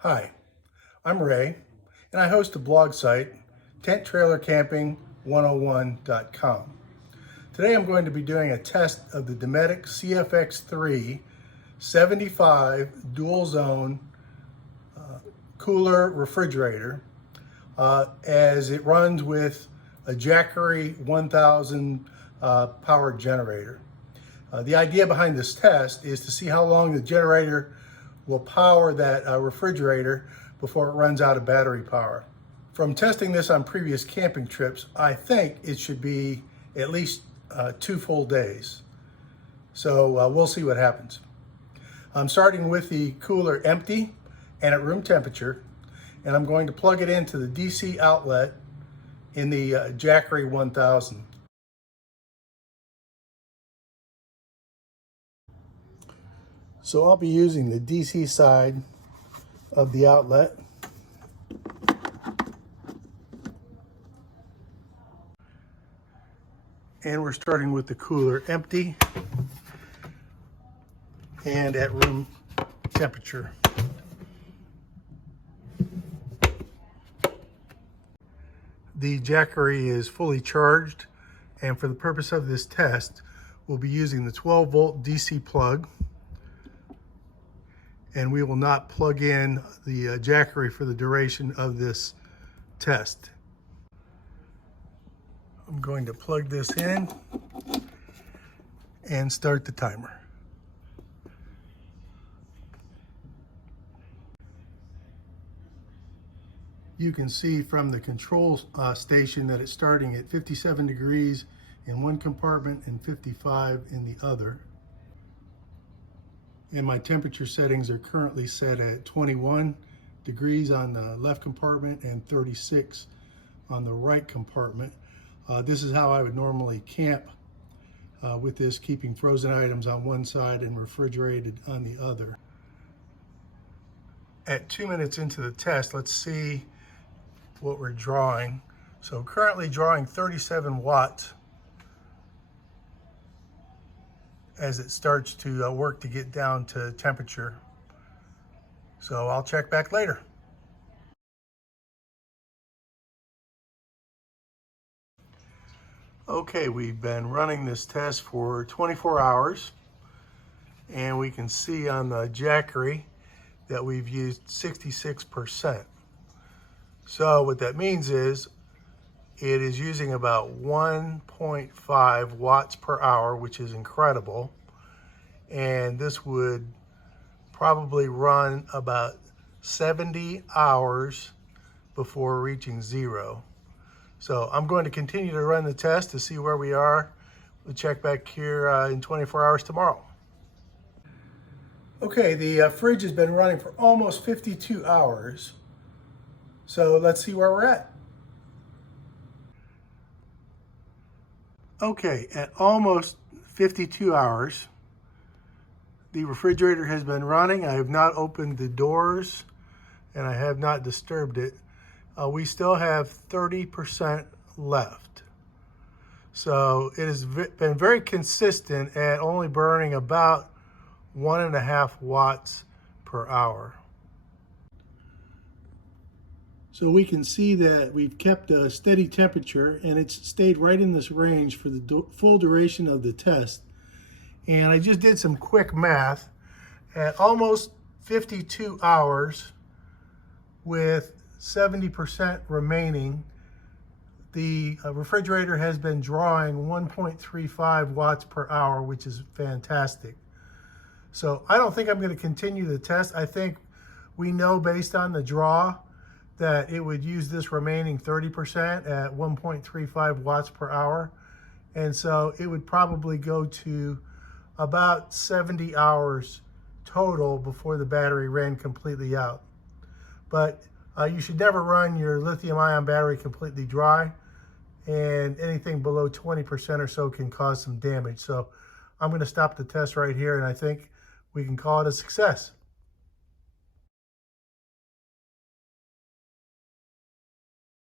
Hi, I'm Ray, and I host a blog site, TentTrailerCamping101.com. Today I'm going to be doing a test of the Dometic CFX3 75 dual zone cooler refrigerator as it runs with a Jackery 1000 power generator. The idea behind this test is to see how long the generator will power that refrigerator before it runs out of battery power. From testing this on previous camping trips, I think it should be at least 2 full days. So we'll see what happens. I'm starting with the cooler empty and at room temperature, and I'm going to plug it into the DC outlet in the Jackery 1000. So I'll be using the DC side of the outlet. And we're starting with the cooler empty and at room temperature. The Jackery is fully charged, and for the purpose of this test, we'll be using the 12-volt DC plug, and we will not plug in the Jackery for the duration of this test. I'm going to plug this in and start the timer. You can see from the control station that it's starting at 57 degrees in one compartment and 55 in the other. And my temperature settings are currently set at 21 degrees on the left compartment and 36 on the right compartment. This is how I would normally camp with this, keeping frozen items on one side and refrigerated on the other. At 2 minutes into the test, let's see what we're drawing. So currently drawing 37 watts as it starts to work to get down to temperature. So I'll check back later. Okay, we've been running this test for 24 hours, and we can see on the Jackery that we've used 66%. So what that means is it is using about 1.5 watts per hour, which is incredible. And this would probably run about 70 hours before reaching zero. So I'm going to continue to run the test to see where we are. We'll check back here in 24 hours tomorrow. Okay, the fridge has been running for almost 52 hours. So let's see where we're at. Okay, at almost 52 hours, the refrigerator has been running. I have not opened the doors and I have not disturbed it. We still have 30% left. So it has been very consistent at only burning about 1.5 watts per hour. So we can see that we've kept a steady temperature, and it's stayed right in this range for the full duration of the test. And I just did some quick math. At almost 52 hours with 70% remaining, the refrigerator has been drawing 1.35 watts per hour, which is fantastic. So I don't think I'm going to continue the test. I think we know based on the draw that it would use this remaining 30% at 1.35 watts per hour. And so it would probably go to about 70 hours total before the battery ran completely out. But you should never run your lithium-ion battery completely dry, and anything below 20% or so can cause some damage. So I'm going to stop the test right here, and I think we can call it a success.